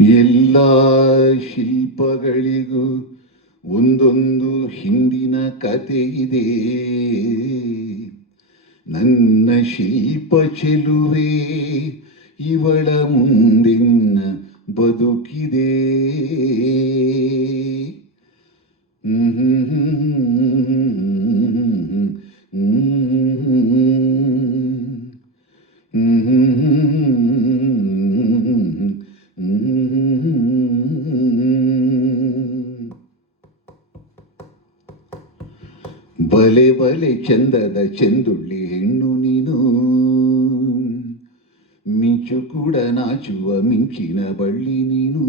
ಎಲ್ಲ ಶಿಲ್ಪಗಳಿಗೂ ಒಂದೊಂದು ಹಿಂದಿನ ಕತೆ ಇದೆ. ನನ್ನ ಶಿಲ್ಪ ಚೆಲುವೆ ಇವಳ ಮುಂದಿನ ಬದುಕಿದೆ. ಬಲೆ ಬಲೆ ಚಂದದ ಚೆಂದುಳ್ಳಿ ಹೆಣ್ಣು ನೀನು, ಮಿಂಚು ಕೂಡ ನಾಚುವ ಮಿಂಚಿನ ಬಳ್ಳಿ ನೀನು.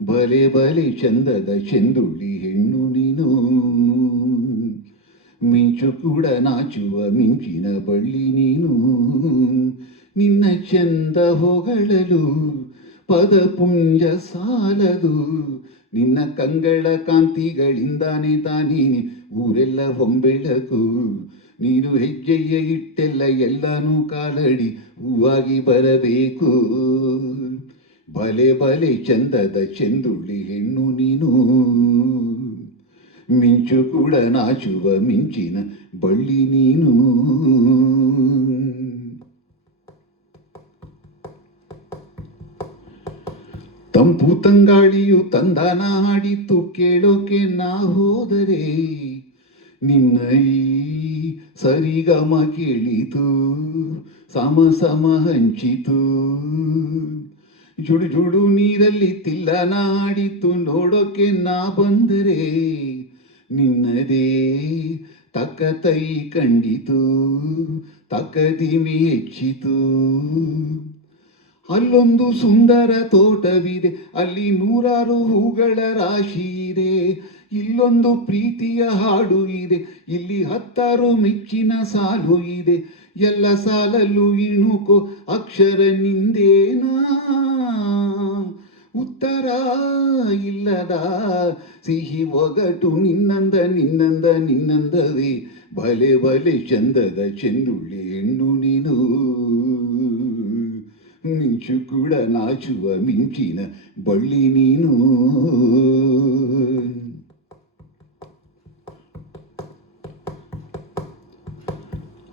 ಬಲೆ ಬಲೆ ಚಂದದ ಚೆಂದುಳ್ಳಿ ಹೆಣ್ಣು ನೀನು, ಮಿಂಚು ಕೂಡ ನಾಚುವ ಮಿಂಚಿನ ಬಳ್ಳಿ ನೀನು. ನಿನ್ನ ಚಂದ ಹೊಗಳಲು ಪದಪುಂಜ ಸಾಲದು, ನಿನ್ನ ಕಂಗಳ ಕಾಂತಿಗಳಿಂದಾನೆ ತಾನೀನಿ ಊರೆಲ್ಲ ಹೊಂಬೆಳಕು. ನೀನು ಹೆಜ್ಜೆಯ ಇಟ್ಟೆಲ್ಲ ಎಲ್ಲಾನು ಕಾಲಡಿ ಹೂವಾಗಿ ಬರಬೇಕು. ಬಲೆ ಬಲೆ ಚಂದದ ಚೆಂದುಳ್ಳಿ ಹೆಣ್ಣು ನೀನು, ಮಿಂಚು ಕೂಡ ನಾಚುವ ಮಿಂಚಿನ ಬಳ್ಳಿ ನೀನು. ತಂಪು ತಂಗಾಳಿಯು ತಂದಾನ ಹಾಡಿತು ಕೇಳೋಕೆ ನಾ ಹೋದರೆ, ನಿನ್ನ ಈ ಸರಿಗಮ ಕೇಳಿತು ಸಮ ಸಮ ಹಂಚಿತು. ಜುಡು ಜುಡು ನೀರಲ್ಲಿ ತಿಲ್ಲನ ಹಾಡಿತು ನೋಡೋಕೆ ನಾ ಬಂದರೆ, ನಿನ್ನದೇ ತಕ್ಕತೈ ಕಂಡಿತು ತಕ್ಕದಿಮಿ ಹೆಚ್ಚಿತು. ಅಲ್ಲೊಂದು ಸುಂದರ ತೋಟವಿದೆ, ಅಲ್ಲಿ ನೂರಾರು ಹೂಗಳ ರಾಶಿ ಇದೆ. ಇಲ್ಲೊಂದು ಪ್ರೀತಿಯ ಹಾಡು ಇದೆ, ಇಲ್ಲಿ 10 ಮೆಚ್ಚಿನ ಸಾಲು ಇದೆ. ಎಲ್ಲ ಸಾಲಲ್ಲೂ ಇಣುಕೋ ಅಕ್ಷರ ನಿಂದೇನಾ, ಉತ್ತರ ಇಲ್ಲದ ಸಿಹಿ ಒಗಟು ನಿನ್ನಂದ ನಿನ್ನಂದ ನಿನ್ನಂದವೇ. ಬಲೆ ಬಲೆ ಚಂದದ ಚೆಂದುಳ್ಳಿ ಹೆಣ್ಣು ನೀನು, ಮಿಂಚು ಕೂಡ ನಾಚುವ ಮಿಂಚಿನ ಬಳ್ಳಿ ನೀನು.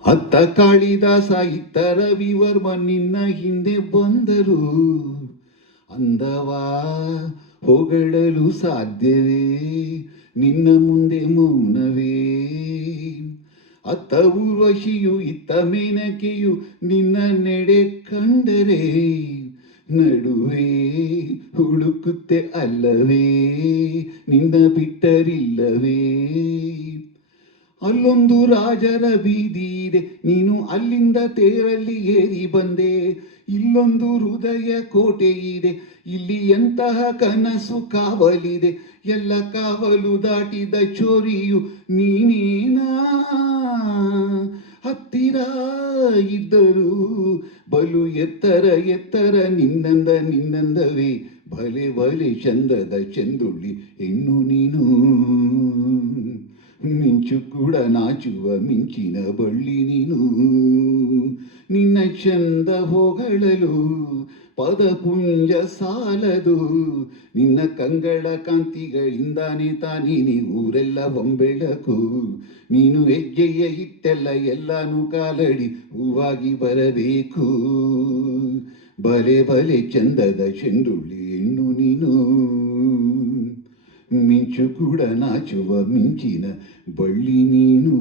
ಅತ್ತ ಕಾಳಿದಾಸ ಇತ್ತ ರವಿವರ್ಮ ನಿನ್ನ ಹಿಂದೆ ಬಂದರು, ಅಂದವಾ ಹೊಗಳಲು ಸಾಧ್ಯವೇ ನಿನ್ನ ಮುಂದೆ ಮೌನವೇ. ಅತ್ತ ಊರ್ವಶಿಯು ಇತ್ತ ಮೇನಕೆಯು ನಿನ್ನ ನೆಡೆ ಕಂಡರೆ, ನಡುವೆ ಹುಡುಕುತ್ತೆ ಅಲ್ಲವೇ ನಿನ್ನ ಬಿಟ್ಟರಿಲ್ಲವೇ. ಅಲ್ಲೊಂದು ರಾಜರ ಬೀದಿ ಇದೆ, ನೀನು ಅಲ್ಲಿಂದ ತೇರಲ್ಲಿ ಏರಿ ಬಂದೆ. ಇಲ್ಲೊಂದು ಹೃದಯ ಕೋಟೆ ಇದೆ, ಇಲ್ಲಿ ಎಂತಹ ಕನಸು ಕಾವಲಿದೆ. ಎಲ್ಲ ಕಾವಲು ದಾಟಿದ ಚೋರಿಯು ನೀನೇನಾ, ಹತ್ತಿರ ಇದ್ದರೂ ಬಲು ಎತ್ತರ ಎತ್ತರ ನಿನ್ನಂದ ನಿನ್ನಂದವೇ. ಬಲೆ ಬಲೆ ಚಂದದ ಚೆಂದುಳ್ಳಿ ಹೆಣ್ಣು ನೀನು, ಮಿಂಚು ಕೂಡ ನಾಚುವ ಮಿಂಚಿನ ಬಳ್ಳಿ ನೀನು. ನಿನ್ನ ಚಂದ ಹೊಗಳಲು ಪದಪುಂಜ ಸಾಲದು, ನಿನ್ನ ಕಂಗಳ ಕಾಂತಿಗಳಿಂದಾನೆ ತಾನೀನಿ ಊರೆಲ್ಲ ಹೊಂಬೆಳಕು. ನೀನು ಹೆಜ್ಜೆಯ ಇಟ್ಟೆಲ್ಲ ಎಲ್ಲಾನು ಕಾಲಡಿ ಹೂವಾಗಿ ಬರಬೇಕು. ಬಲೆ ಬಲೆ ಚಂದದ ಚೆಂಡುಳ್ಳಿ ಹೆಣ್ಣು ನೀನು, ಮಿಂಚು ಕೂಡ ನಾಚುವ ಮಿಂಚಿನ ಬಳ್ಳಿ ನೀನು.